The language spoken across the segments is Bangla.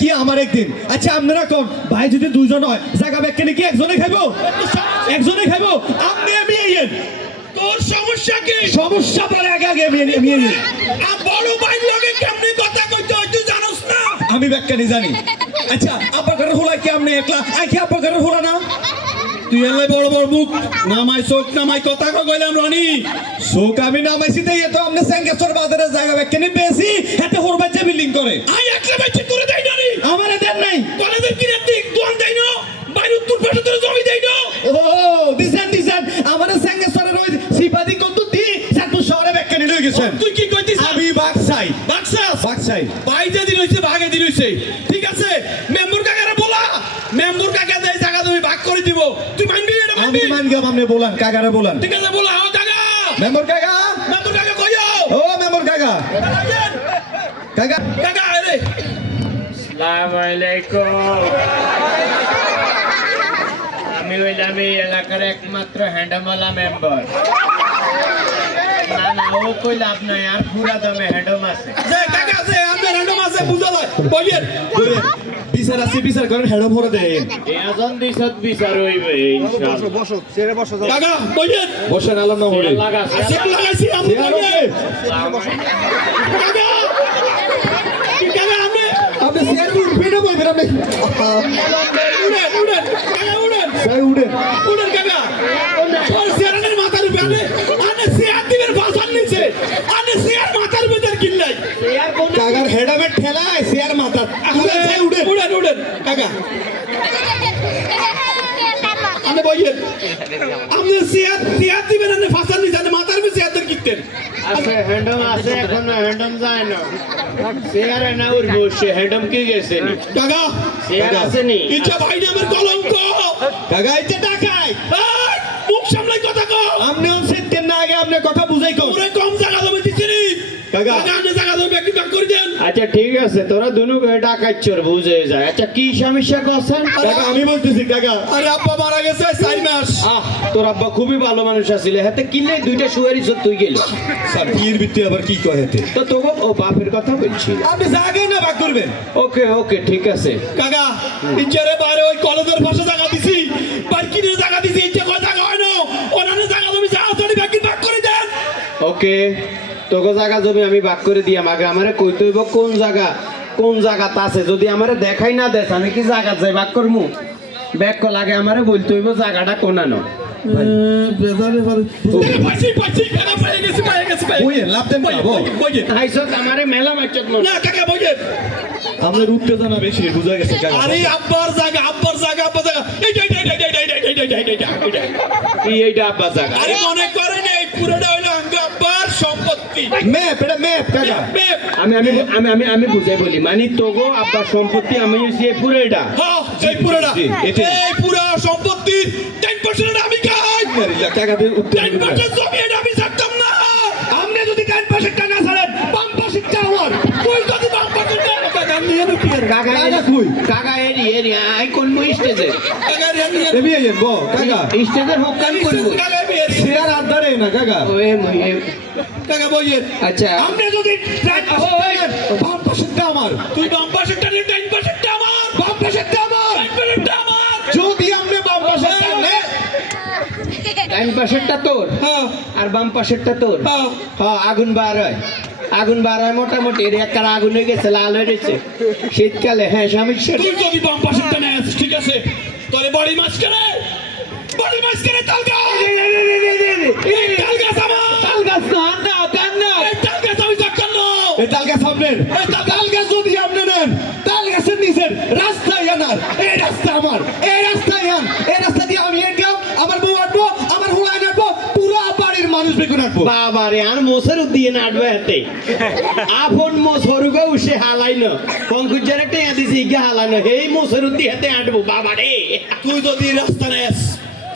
কি আমার একদিন? আচ্ছা আপনারা কোন ভাই যদি দুজন হয় জায়গা ব্যাগ কেন কি একজনে খাইবো? একজনে খাইবো? আপনি আমি তোর সমস্যা কি? সমস্যা পরে আগে আগে আমি বড় ভাই লগে কেমনি কথা কইতে হয় তুই জানোস না? আমি ব্যাগখানি জানি। আচ্ছা আব্বা ঘরের হোলা কি আপনি একলা? আই কি আব্বা ঘরের হোলা না? তুই এলে বড় বড় মুখ নামাই চোখ নামাই কথা কইলাম রানী। শোক আমি নামাইছি তাই তো আপনি স্যাঙ্গেশ্বর বাজারে জায়গা ব্যাগখানি পেয়েছি হাতে হোরবাই যে বিল্ডিং করে। আই একটা বাইতে করে দেই না। আমার দেন নাই। কলেজের কিনে দিক দোয়ান দেই না? বাইরে উত্তর পাশে তোর জমি দেই না? ও দিছেন দিছেন। আমার স্যাঙ্গেশ্বরের ওই সিপাদি কত দি চাঁদপুর শহরে ব্যাগখানি লই গেছেন তুই কি কইতিস আমি বাকসাই। বাকসাই। ভাই যে দিন হইছে ভাগে দিন হইছে। ঠিক আছে? মেম্বর কাকারে বলা। মেম্বর কাকা দেয় জায়গা তুমি ভাগ করে দিব। তুই মানবি এটা আমি মানবি? মানগাম আপনি বলান কাকারে বলান। ঠিক আছে বলা। ও কাকা। মেম্বার কাকা? মেম্বর কাকা কইও। ও মেম্বার কাকা। কাকা কাকা। আরে আসসালামু আলাইকুম আমি হইলাম এই এলাকার একমাত্র হ্যান্ডমওয়ালা মেম্বার। না না ও কই লাভ নাই আর পুরা দমে হ্যান্ডম আছে। আছে? আছে বুঝালা বইয়ের বলেন বিচার আছে বিচার করেন হেডম ভরে দেন। এজন দিশত বিচার হইবে ইনশাআল্লাহ। কাকা বইয়ের বসেন আলম না কাকা আপনি উড়েন উড়েন উড়েন। উড়েন। উড়েন মাথার উপরে আনে সিয়ার দিবেন ভাষার নিচে। আনে সিয়ার মাথার ভেতর কিল্লাই কাকার হেডামে ঠেলায় সিয়ার মাথা উড়েন উড়েন উড়েন। কাকা। আপনি বইয়েন আপনি সিয়ার সিয়ার দিবেন আপনি ভাষার নিচে মাথার ভেতর সিয়ারদের কিনতেন। আছে হ্যান্ডম আছে এখন হ্যান্ডম যায় না। চেয়ারে না উঠবো সে হ্যান্ডম কি গেছে নি? কাকা চেয়ার আছে নি? ইচ্ছা ভাই নামের কলঙ্ক। কাকা এটা টাকায়। মুখ সামলাই কথা কও। আপনি অন না আগে আপনি কথা বুঝাই কও। ওরে কম জায়গা জমি দিছিনি কাকা। আচ্ছা ঠিক আছে তোরা দুনু ডাকাত চোর বুঝে যায় আচ্ছা কি সমস্যা করছেন? কাকা আমি বলতেছি কাকা। আরে আব্বা মারা গেছে চার মাস। আহ তোর আব্বা খুবই ভালো মানুষ আছিল। হাতে কিনলে দুইটা শুয়ারি চোর তুই গেলি। স্যার বিয়ের ভিত্তি আবার কি কয় হেতে? তো তোকে ও বাপের কথা বলছি। আপনি জায়গায় না ভাগ করবেন। ওকে ওকে ঠিক আছে। কাকা ইচ্ছারে বাইরে ওই কলেজের পাশে জায়গা দিছি। পার্কিংয়ের জায়গা দিছি ইচ্ছা কয় হয় না ওনানে জায়গা জমি যা আছে ভাগ ভাগ করে দেন ওকে। তোকে জায়গা জমি আমি ভাগ করে দিয়াম আগে আমারে কইতে হইব কোন জায়গা কোন জায়গা আছে যদি আমারে দেখাই না দেস আমি কি জায়গা যাই ভাগ করমু ব্যাগ কল আগে আমারে বলতে হইব জায়গাটা কোনানো মনে আমাদের উত্তেজনা বেশি বুঝা গেছে আরে আব্বার জায়গা আব্বার জায়গা আব্বার জায়গা এইটা এইটা এইটা এইটা এইটা এইটা এইটা এইটা এইটা কি এইটা আব্বা জায়গা আরে মনে করেন এই পুরোটা হইল আঙ্গ আব্বার সম্পত্তি ম্যাপ এটা ম্যাপ কাকা। আমি আমি আমি আমি আমি বুঝাই বলি মানে তোগো আব্বার সম্পত্তি আমি এই পুরো এটা এই পুরোটা। এই পুরো সম্পত্তি টেন পার্সেন্ট আমি খাই। কাকাদের টেন উত্তেজনা পার্সেন্ট জমি এটা আমি ছাড়তাম না। আপনি যদি কান পাশেরটা না ছাড়েন বাম পাশেরটা আমার। তুই যদি বাম পার্সেন্ট কাকা নিয়ে কাকা কাকা কই? কাকা এরি এরি আই কোন মই স্টেজে? কাকা নিয়ে নিয়ে বো কাকা। স্টেজের হোক কান করব। কাকা শেয়ার আর ধরে না কাকা। ওই মই কাকা বইয়ে আচ্ছা। আপনি যদি পাশেরটা নেন, বাম পাশেরটা আমার। তুই বাম পার্সেন্টটা নিয়ে টেন পার্সেন্ট আমার। বাম পাশেরটা আমার। পার্সেন্ট আমার। যদি আপনি বাম পাশেরটা নেন ডাইন পাশেরটা তোর হ্যাঁ। আর বাম পাশেরটা তোর। হ্যাঁ। হ্যাঁ আগুন বার হয়। আগুন বার হয় মোটামুটি। এর একটা আগুন হয়ে গেছে লাল হয়ে গেছে। শীতকালে। হ্যাঁ সমস্যা তুই যদি বাম আসিস ঠিক আছে? তোরে বডি মাছ কেনে? বডি মাছ কেনে তাল রাস্তায় আনার এই রাস্তা আমার এই রাস্তায় আটবো আমার হুড়ায় নাটবো পুরো বাড়ির মানুষ বেগুন আটবো বাবা রে আর মোসের দিয়ে নাটবে হাতে। আপন মোস হরুগো উসে হালাইন পঙ্কুজারে টেয়া দিছি এই মোসের দিয়ে হাতে আটবো বাবা রে তুই যদি রাস্তা নেস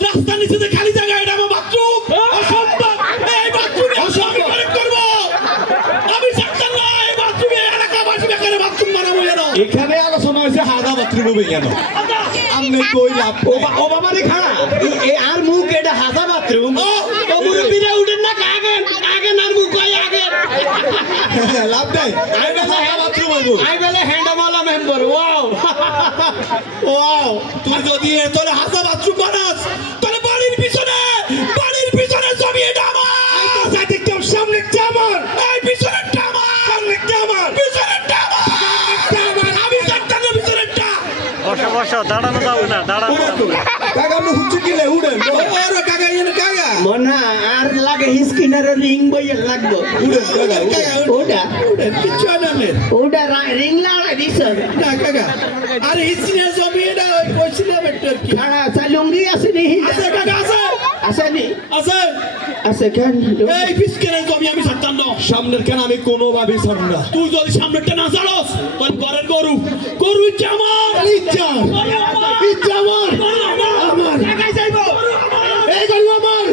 রাস্তা নিচে যে খালি জায়গা এটা আমার বাথরুম। অসম্ভব এই বাথরুমে আমি কানেক্ট করব। আমি চাক্কার না এই বাথরুমে এলাকাবাসী বেকারে বাথরুম বানাবো যেন এখানে আলোচনা হয়েছে হাদা বাথরুম হবে কেন আপনি কই লাভ ও বাবা রে খাড়া। আর মুখ এটা হাজা বাথরুম। ও। মুরব্বীরা উঠেন না আগে না মুখ কই আগে লাভ নাই। বেলা বাথরুম হইব আই বেলে হ্যান্ডমালা মেম্বার ওয়াও ওয়াও তুই যদি তোর হাসা বাথরুম বানাস তাহলে বাড়ির পিছনে বাড়ির পিছনে জমি এটা আমার! সামনে আমার! এই পিছনেরটা আমার! সামনেটা আমার! পিছনেরটা আমার! আমি জানতাম না বসো বসো দাঁড়ানো যাবে না দাঁড়ানো কাকা আপনি হুচ্চু উড়েন কাকা কাকা! মনা আর লাগে হিসকিনার রিং বইয়ে লাগবো। ওটা ওটা রিং লাড়া দিছ? না কাকা। আরে হিসিনের জমি এটা ওই কইছিল বেটার কি? খাড়া চালুঙ্গি আছে নি? আছে কাকা আছে। আছে নি? আছে। আছে কেন? এই পিসকেনের জমি আমি ছাড়তাম না। সামনের কেন আমি কোনোভাবেই ছাড়ব না। তুই যদি সামনেরটা না ছাড়স তোর ঘরের গরু। গরু ইচ্ছে আমার। ইচ্ছা। ইচ্ছা আমার। আমার। এই গরু আমার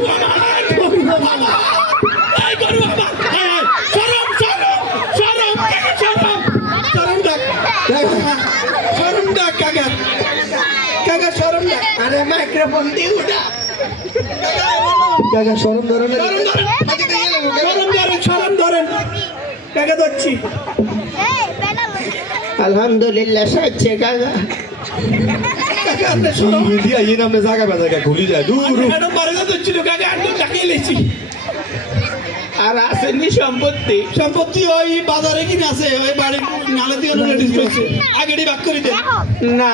এই গরু আমার। হায় হায়। সরম, সরম, সরম, কাকা, সরম। সরম ডাক। সরম ডাক, কাকা। কাকা, সরম ডাক। দিয়ে উঠা কাকা সরম ধরেন। সরম ধরেন, সরম ধরেন। কাকা ধরছি। আলহামদুলিল্লাহ সাচ্ছে কাকা। দিয়া ইয়ে নামে জায়গা বাজায় ঘুরি যায় দূর ধরছিল, কাকা, একদম ডাকিয়ে লেছি। আর আসেনি সম্পত্তি সম্পত্তি ওই বাজারে কিনে আছে ওই বাড়ির নালে দিয়ে রেডি করছে আগেটি বাক করে দেন না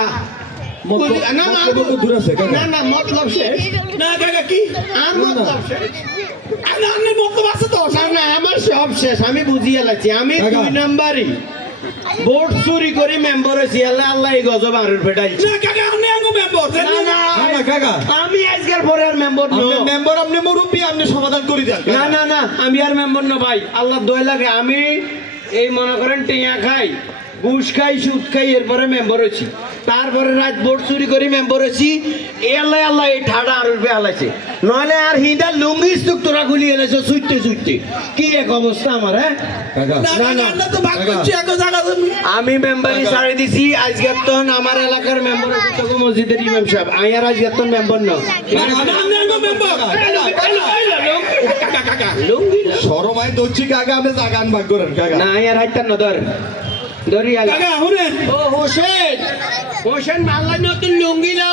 না না দূর আছে না না মতলব শেষ না কাকা কি আর মতলব শেষ না মতলব আছে তো না না আমার সব শেষ আমি বুঝিয়ে লাগছি আমি দুই নাম্বারই ভোট চুরি করে মেম্বার হয়েছি আল্লাহ আল্লাহ এই গজব আরুর ফেটাইছি না কাকা আপনি আঙ্গো মেম্বার না না না না কাকা আমি আজকের পরে আর মেম্বার আপনি মেম্বার আপনি মুরব্বী আপনি সমাধান করে দেন না না না আমি আর মেম্বার না ভাই আল্লাহ দয় লাগে আমি এই মনে করেন টিয়া খাই ঘুষ খাই সুদ খাই এরপরে মেম্বার হয়েছি তারপরে রাত ভোট চুরি করে মেম্বার হয়েছি। এ আল্লাহ এই ঠাডা আর উঠবে আলাইছে নইলে আর হিন্দা লুঙ্গি স্তূপ তোরা গুলি এলেছে সুইতে সুইতে কি এক অবস্থা আমার হ্যাঁ? না না না। না। তো ভাগ কাকা। এক জায়গা তুমি আমি মেম্বারই ছাড়ি দিছি আজকে তখন আমার এলাকার মেম্বার মসজিদের ইমাম সাহেব। আমি আর আজকে তখন মেম্বার না। মেম্বার লুঙ্গি না। সরমাই দচ্ছি কাকা আপনি জায়গা আনবাগ করেন কাকা। না আর হাইতার না কাকা শুনেন ও হোসেন। হোসেন মাল্লা নতুন লুঙ্গি না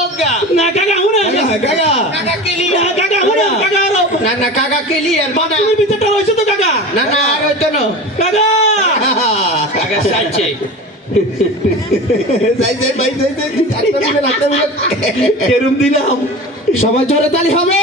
কাকা কেলি না কাকা শুনেন কাকা আরও। না না কাকা কেলি আর বানা তুমি ভিতরটা তো কাকা? না না আর হইতো না। কাকা! কাকা সাইছে ভাই একটা কেরম দিলাম। সবাই জোরে তালি হবে।